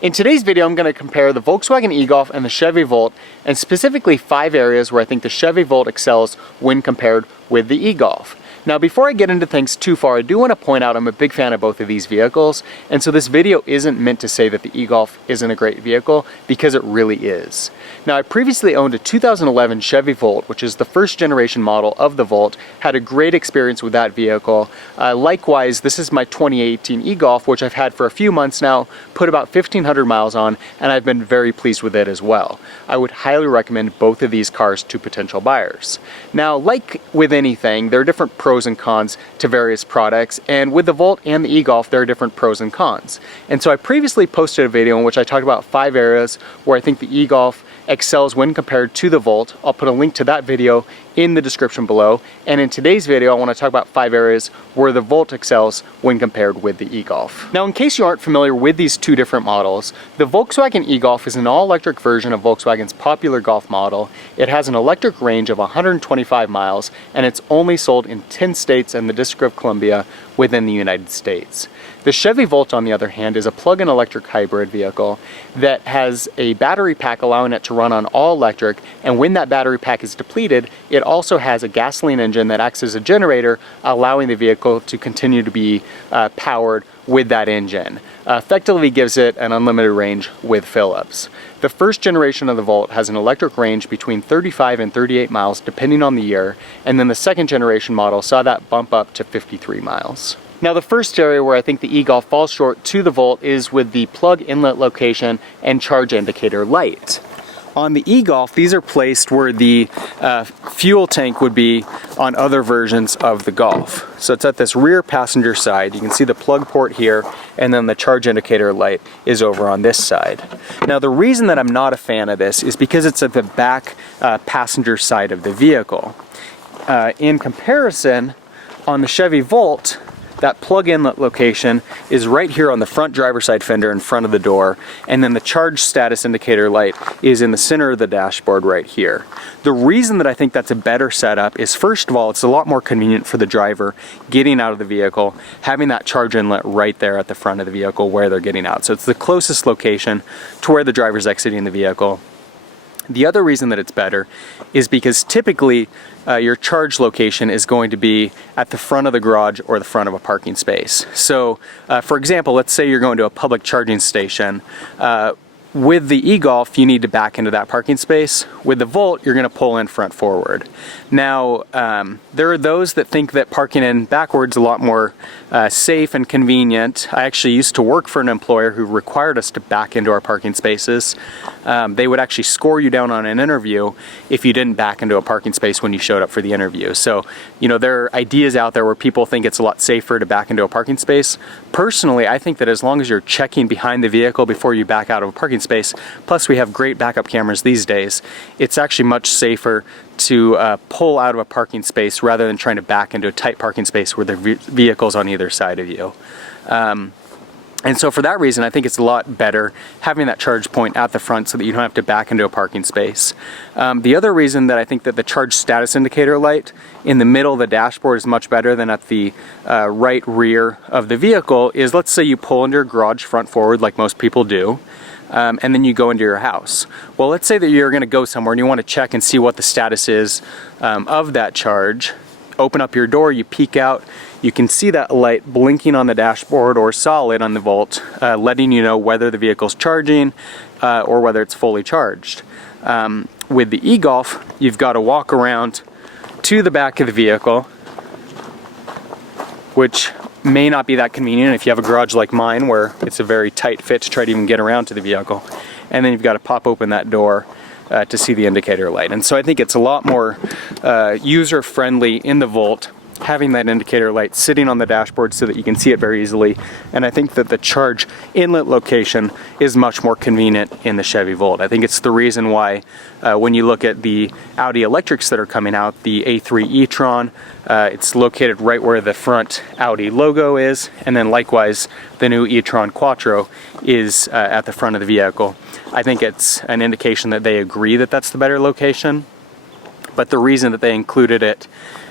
In today's video, I'm going to compare the Volkswagen e-Golf and the Chevy Volt, and specifically 5 areas where I think the Chevy Volt excels when compared with the e-Golf. Now, before I get into things too far, I do want to point out I'm a big fan of both of these vehicles, and so this video isn't meant to say that the e-Golf isn't a great vehicle, because it really is. Now, I previously owned a 2011 Chevy Volt, which is the first generation model of the Volt, had a great experience with that vehicle. Likewise, this is my 2018 e-Golf, which I've had for a few months now, put about 1,500 miles on, and I've been very pleased with it as well. I would highly recommend both of these cars to potential buyers. Now, like with anything, there are different pros and cons to various products, and with the Volt and the e-Golf there are different pros and cons. And so I previously posted a video in which I talked about 5 areas where I think the e-Golf excels when compared to the Volt. I'll put a link to that video in the description below, and in today's video I want to talk about 5 areas where the Volt excels when compared with the e-Golf. Now, in case you aren't familiar with these two different models, the Volkswagen e-Golf is an all-electric version of Volkswagen's popular Golf model. It has an electric range of 125 miles, and it's only sold in 10 states and the District of Columbia within the United States. The Chevy Volt, on the other hand, is a plug-in electric hybrid vehicle that has a battery pack allowing it to run on all electric, and when that battery pack is depleted, it also has a gasoline engine that acts as a generator, allowing the vehicle to continue to be powered with that engine. Effectively gives it an unlimited range with fill-ups. The first generation of the Volt has an electric range between 35 and 38 miles depending on the year, and then the second generation model saw that bump up to 53 miles. Now, the first area where I think the e-Golf falls short to the Volt is with the plug inlet location and charge indicator light. On the e-Golf, these are placed where the fuel tank would be on other versions of the Golf. So it's at this rear passenger side. You can see the plug port here, and then the charge indicator light is over on this side. Now, the reason that I'm not a fan of this is because it's at the back passenger side of the vehicle. In comparison, on the Chevy Volt, that plug inlet location is right here on the front driver's side fender in front of the door, and then the charge status indicator light is in the center of the dashboard right here. The reason that I think that's a better setup is, first of all, it's a lot more convenient for the driver getting out of the vehicle, having that charge inlet right there at the front of the vehicle where they're getting out. So it's the closest location to where the driver's exiting the vehicle. The other reason that it's better is because typically your charge location is going to be at the front of the garage or the front of a parking space. So for example, let's say you're going to a public charging station. With the e-Golf, you need to back into that parking space. With the Volt, you're going to pull in front forward. Now, there are those that think that parking in backwards is a lot more safe and convenient. I actually used to work for an employer who required us to back into our parking spaces. They would actually score you down on an interview if you didn't back into a parking space when you showed up for the interview. So, you know, there are ideas out there where people think it's a lot safer to back into a parking space. Personally, I think that as long as you're checking behind the vehicle before you back out of a parking space, plus we have great backup cameras these days, it's actually much safer to pull out of a parking space rather than trying to back into a tight parking space where there are vehicles on either side of you. And so for that reason, I think it's a lot better having that charge point at the front so that you don't have to back into a parking space. The other reason that I think that the charge status indicator light in the middle of the dashboard is much better than at the right rear of the vehicle is, let's say you pull into your garage front forward like most people do, and then you go into your house. Well, let's say that you're going to go somewhere and you want to check and see what the status is of that charge. Open up your door, you peek out, you can see that light blinking on the dashboard or solid on the Volt, letting you know whether the vehicle's charging or whether it's fully charged. With the e-Golf, you've got to walk around to the back of the vehicle, which may not be that convenient if you have a garage like mine where it's a very tight fit to try to even get around to the vehicle. And then you've got to pop open that door to see the indicator light. And so I think it's a lot more user-friendly in the Volt, having that indicator light sitting on the dashboard so that you can see it very easily. And I think that the charge inlet location is much more convenient in the Chevy Volt. I think it's the reason why when you look at the Audi electrics that are coming out, the A3 e-tron, it's located right where the front Audi logo is, and then likewise the new e-tron Quattro is at the front of the vehicle. I think it's an indication that they agree that that's the better location, but the reason that they included it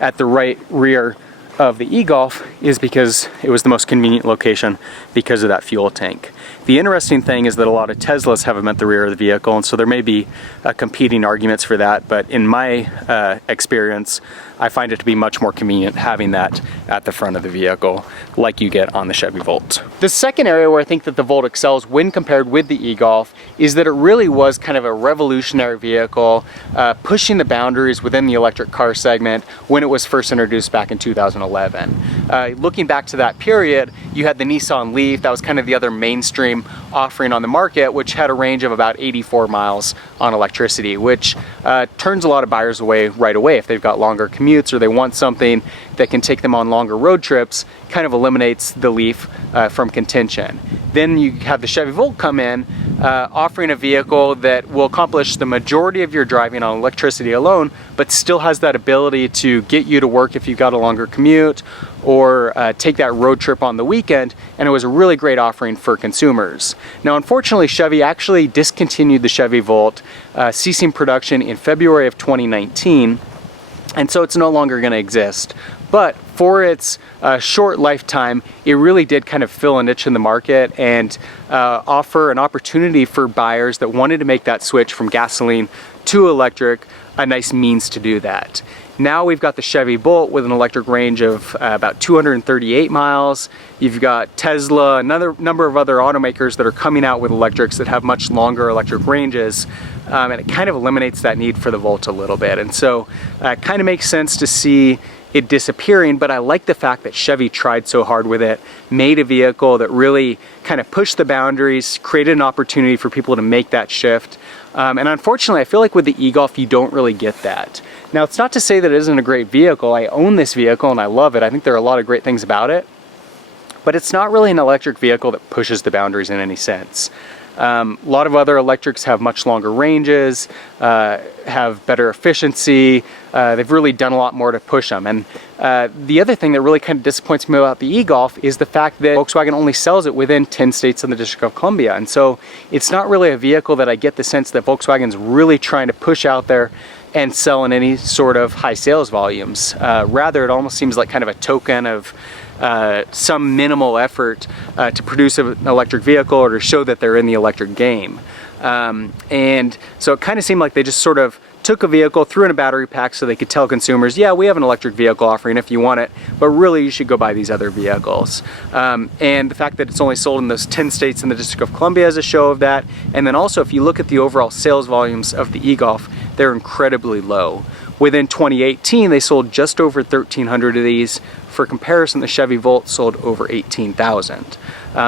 at the right rear of the e-Golf is because it was the most convenient location because of that fuel tank. The interesting thing is that a lot of Teslas have them at the rear of the vehicle, and so there may be competing arguments for that, but in my experience, I find it to be much more convenient having that at the front of the vehicle like you get on the Chevy Volt. The second area where I think that the Volt excels when compared with the e-Golf is that it really was kind of a revolutionary vehicle, pushing the boundaries within the electric car segment when it was first introduced back in 2011. Looking back to that period, you had the Nissan Leaf. That was kind of the other mainstream offering on the market, which had a range of about 84 miles on electricity, which turns a lot of buyers away right away if they've got longer commutes or they want something that can take them on longer road trips. Kind of eliminates the Leaf from contention. Then you have the Chevy Volt come in, offering a vehicle that will accomplish the majority of your driving on electricity alone, but still has that ability to get you to work if you've got a longer commute, or take that road trip on the weekend, and it was a really great offering for consumers. Now, unfortunately, Chevy actually discontinued the Chevy Volt, ceasing production in February of 2019, and so it's no longer going to exist. But for its short lifetime, it really did kind of fill a niche in the market and offer an opportunity for buyers that wanted to make that switch from gasoline to electric, a nice means to do that. Now we've got the Chevy Volt with an electric range of about 238 miles. You've got Tesla, another number of other automakers that are coming out with electrics that have much longer electric ranges. And it kind of eliminates that need for the Volt a little bit. And so it kind of makes sense to see it disappearing, but I like the fact that Chevy tried so hard with it, made a vehicle that really kind of pushed the boundaries, created an opportunity for people to make that shift. And unfortunately, I feel like with the e-Golf, you don't really get that. Now, it's not to say that it isn't a great vehicle. I own this vehicle and I love it. I think there are a lot of great things about it, but it's not really an electric vehicle that pushes the boundaries in any sense. A lot of other electrics have much longer ranges, have better efficiency. They've really done a lot more to push them. And the other thing that really kind of disappoints me about the e-Golf is the fact that Volkswagen only sells it within 10 states in the District of Columbia. And so it's not really a vehicle that I get the sense that Volkswagen's really trying to push out there and sell in any sort of high sales volumes. Rather, it almost seems like kind of a token of some minimal effort to produce an electric vehicle or to show that they're in the electric game. And so it kind of seemed like they just sort of took a vehicle, threw in a battery pack so they could tell consumers, yeah, we have an electric vehicle offering if you want it, but really you should go buy these other vehicles. And the fact that it's only sold in those 10 states in the District of Columbia is a show of that. And then also, if you look at the overall sales volumes of the e-Golf, they're incredibly low. Within 2018, they sold just over 1,300 of these. For comparison, the Chevy Volt sold over 18,000.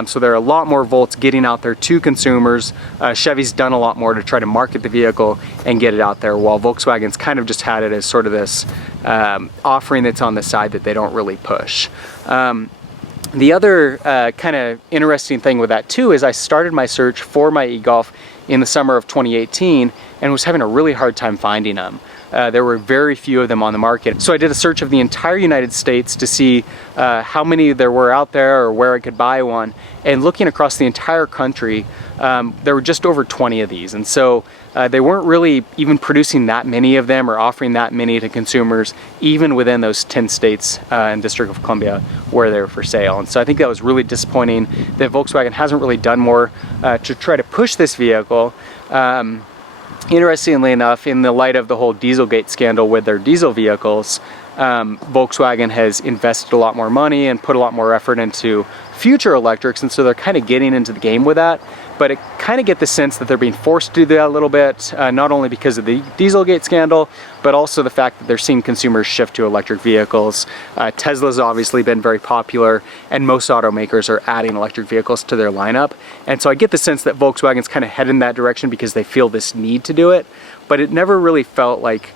So there are a lot more Volts getting out there to consumers. Chevy's done a lot more to try to market the vehicle and get it out there, while Volkswagen's kind of just had it as sort of this offering that's on the side that they don't really push. The other kind of interesting thing with that too is I started my search for my e-Golf in the summer of 2018 and was having a really hard time finding them. There were very few of them on the market. So I did a search of the entire United States to see how many there were out there or where I could buy one. And looking across the entire country, there were just over 20 of these. And so they weren't really even producing that many of them or offering that many to consumers, even within those 10 states and District of Columbia where they were for sale. And so I think that was really disappointing that Volkswagen hasn't really done more to try to push this vehicle. Interestingly enough, in the light of the whole Dieselgate scandal with their diesel vehicles, Volkswagen has invested a lot more money and put a lot more effort into future electrics, and so they're kind of getting into the game with that. But it kind of get the sense that they're being forced to do that a little bit, not only because of the Dieselgate scandal, but also the fact that they're seeing consumers shift to electric vehicles. Tesla's obviously been very popular, and most automakers are adding electric vehicles to their lineup. And so I get the sense that Volkswagen's kind of headed in that direction because they feel this need to do it, but it never really felt like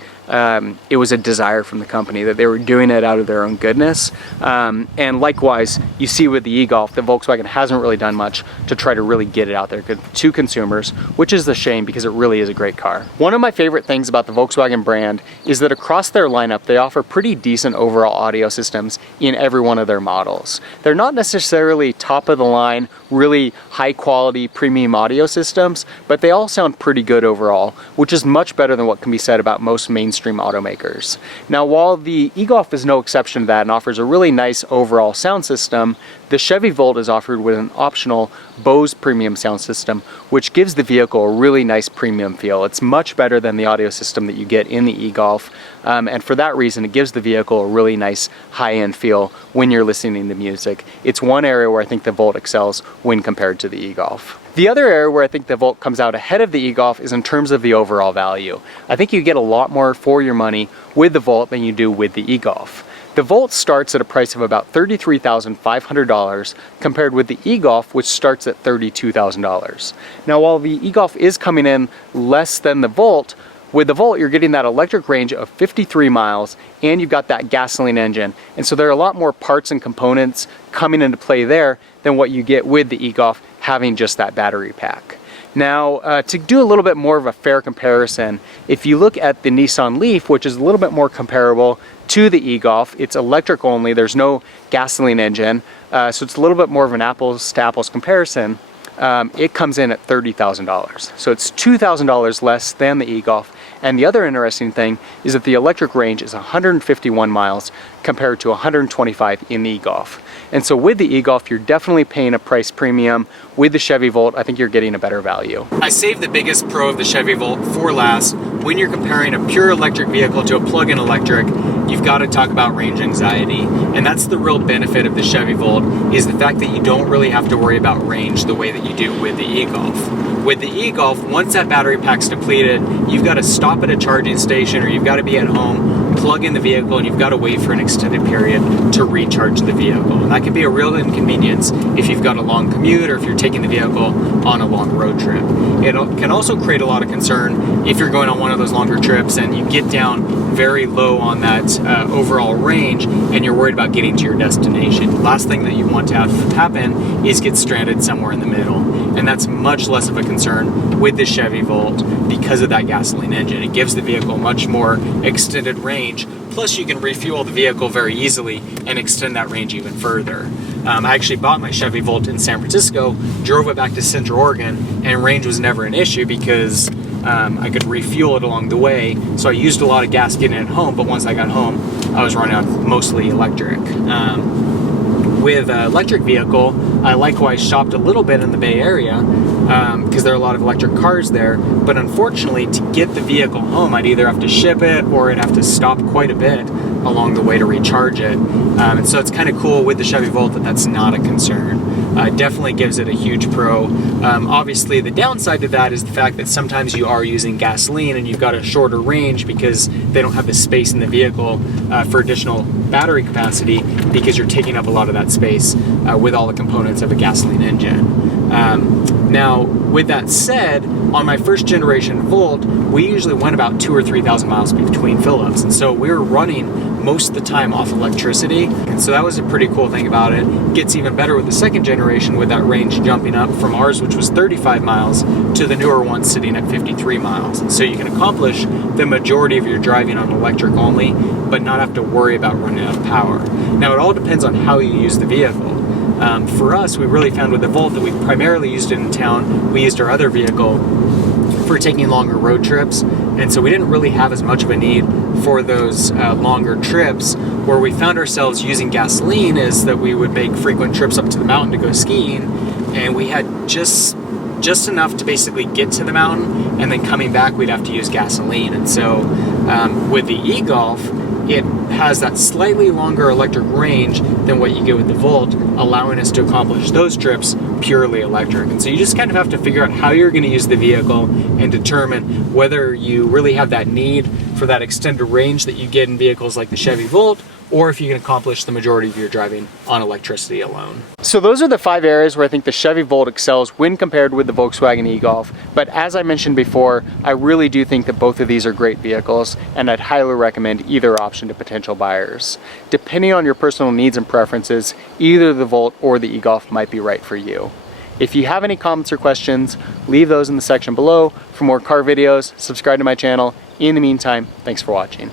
it was a desire from the company, that they were doing it out of their own goodness. And likewise, you see with the e-Golf that Volkswagen hasn't really done much to try to really get it out there to consumers, which is a shame because it really is a great car. One of my favorite things about the Volkswagen brand is that across their lineup, they offer pretty decent overall audio systems in every one of their models. They're not necessarily top of the line, really high quality premium audio systems, but they all sound pretty good overall, which is much better than what can be said about most mainstream mainstream automakers. Now, while the e-Golf is no exception to that and offers a really nice overall sound system, the Chevy Volt is offered with an optional Bose premium sound system, which gives the vehicle a really nice premium feel. It's much better than the audio system that you get in the e-Golf, and for that reason it gives the vehicle a really nice high-end feel when you're listening to music. It's one area where I think the Volt excels when compared to the e-Golf. The other area where I think the Volt comes out ahead of the e-Golf is in terms of the overall value. I think you get a lot more for your money with the Volt than you do with the e-Golf. The Volt starts at a price of about $33,500 compared with the e-Golf, which starts at $32,000. Now, while the e-Golf is coming in less than the Volt, with the Volt you're getting that electric range of 53 miles and you've got that gasoline engine. And so there are a lot more parts and components coming into play there than what you get with the e-Golf having just that battery pack. Now, to do a little bit more of a fair comparison, if you look at the Nissan Leaf, which is a little bit more comparable to the e-Golf, it's electric only, there's no gasoline engine, so it's a little bit more of an apples to apples comparison. It comes in at $30,000. So it's $2,000 less than the e-Golf. And the other interesting thing is that the electric range is 151 miles compared to 125 in the e-Golf. And so with the e-Golf, you're definitely paying a price premium. With the Chevy Volt, I think you're getting a better value. I saved the biggest pro of the Chevy Volt for last. When you're comparing a pure electric vehicle to a plug-in electric, you've got to talk about range anxiety. And that's the real benefit of the Chevy Volt, is the fact that you don't really have to worry about range the way that you do with the e-Golf. With the e-Golf, once that battery pack's depleted, you've got to stop at a charging station or you've got to be at home, plug in the vehicle, and you've got to wait for an extended period to recharge the vehicle. And that can be a real inconvenience if you've got a long commute or if you're taking the vehicle on a long road trip. It can also create a lot of concern if you're going on one of those longer trips and you get down very low on that overall range and you're worried about getting to your destination. The last thing that you want to have happen is get stranded somewhere in the middle. And that's much less of a concern with the Chevy Volt because of that gasoline engine. It gives the vehicle much more extended range, plus you can refuel the vehicle very easily and extend that range even further. I actually bought my Chevy Volt in San Francisco, drove it back to Central Oregon, and range was never an issue because I could refuel it along the way. So I used a lot of gas getting it home, but once I got home, I was running on mostly electric. With an electric vehicle, I likewise shopped a little bit in the Bay Area because there are a lot of electric cars there, but unfortunately to get the vehicle home I'd either have to ship it or I'd have to stop quite a bit along the way to recharge it. And so it's kind of cool with the Chevy Volt that that's not a concern. It definitely gives it a huge pro. Obviously the downside to that is the fact that sometimes you are using gasoline and you've got a shorter range because they don't have the space in the vehicle for additional battery capacity because you're taking up a lot of that space with all the components of a gasoline engine. Now, with that said, on my first generation Volt, we usually went about 2,000 or 3,000 miles between fill-ups, and so we were running most of the time off electricity, and so that was a pretty cool thing about it. It gets even better with the second generation with that range jumping up from ours, which was 35 miles, to the newer one sitting at 53 miles. And so you can accomplish the majority of your driving on electric only, but not have to worry about running out of power. Now, it all depends on how you use the vehicle. For us, we really found with the Volt that we primarily used it in town. We used our other vehicle for taking longer road trips, and so we didn't really have as much of a need for those longer trips. Where we found ourselves using gasoline is that we would make frequent trips up to the mountain to go skiing, and we had just enough to basically get to the mountain, and then coming back we'd have to use gasoline. And so with the e-Golf, it has that slightly longer electric range than what you get with the Volt, allowing us to accomplish those trips purely electric. And so you just kind of have to figure out how you're going to use the vehicle and determine whether you really have that need for that extended range that you get in vehicles like the Chevy Volt, or if you can accomplish the majority of your driving on electricity alone. So those are the 5 areas where I think the Chevy Volt excels when compared with the Volkswagen e-Golf. But as I mentioned before, I really do think that both of these are great vehicles, and I'd highly recommend either option to potential buyers. Depending on your personal needs and preferences, either the Volt or the e-Golf might be right for you. If you have any comments or questions, leave those in the section below. For more car videos, subscribe to my channel. In the meantime, thanks for watching.